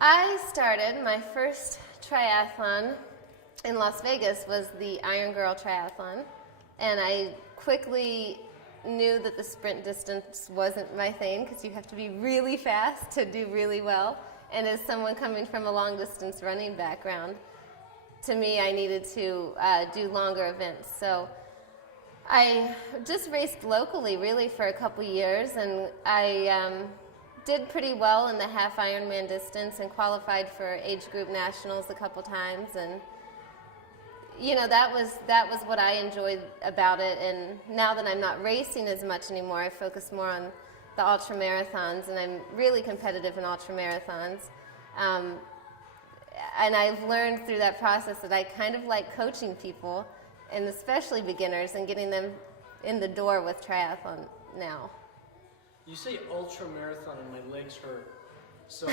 I started my first triathlon in Las Vegas was the Iron Girl Triathlon, and I quickly knew that the sprint distance wasn't my thing because you have to be really fast to do really well. And as someone coming from a long distance running background, to me I needed to do longer events. So I just raced locally really for a couple years, and I did pretty well in the half Ironman distance and qualified for age group nationals a couple times, and that was what I enjoyed about it. And now that I'm not racing as much anymore, I focus more on the ultra marathons, and I'm really competitive in ultra marathons. And I've learned through that process that I kind of like coaching people, and especially beginners, and getting them in the door with triathlon now. You say ultra marathon and my legs hurt. So,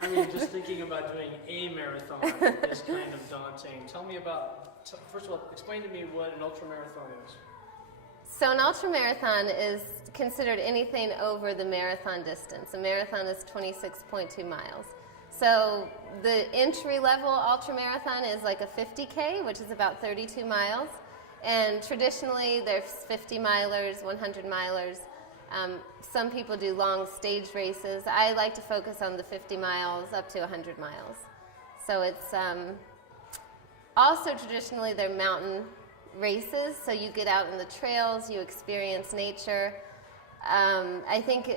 I mean, just thinking about doing a marathon is kind of daunting. Tell me about, first of all, explain to me what an ultra marathon is. So an ultra marathon is considered anything over the marathon distance. A marathon is 26.2 miles. So the entry level ultra marathon is like a 50K, which is about 32 miles. And traditionally there's 50 milers, 100 milers. Some people do long stage races. I like to focus on the 50 miles up to 100 miles. So it's also traditionally they're mountain races, so you get out in the trails, you experience nature. I think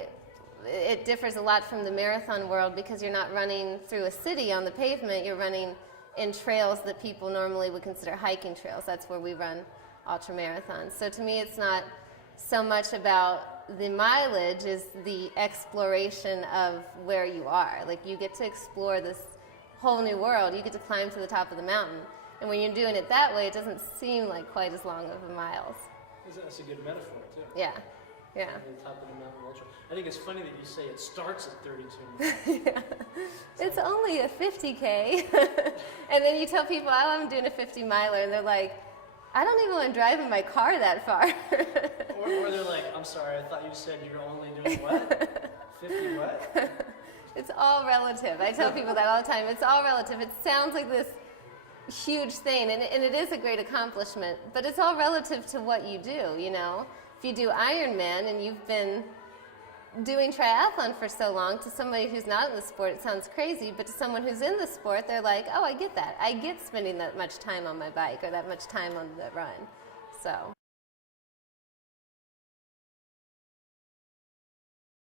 it differs a lot from the marathon world because you're not running through a city on the pavement, you're running in trails that people normally would consider hiking trails. That's where we run ultra marathons. So to me it's not so much about the mileage is the exploration of where you are. Like you get to explore this whole new world. You get to climb to the top of the mountain. And when you're doing it that way, it doesn't seem like quite as long of a miles. That's a good metaphor, too. Yeah, yeah. The top of the mountain ultra. I think it's funny that you say it starts at 32 miles. Yeah. It's only a 50K. And then you tell people, oh, I'm doing a 50 miler, and they're like, I don't even want to drive in my car that far. or they're like, I'm sorry, I thought you said you're only doing what? 50 what? It's all relative. I tell people that all the time. It's all relative. It sounds like this huge thing, and it is a great accomplishment, but it's all relative to what you do, If you do Ironman and you've been doing triathlon for so long, to somebody who's not in the sport, it sounds crazy, but to someone who's in the sport, they're like, oh, I get that. I get spending that much time on my bike or that much time on the run. So.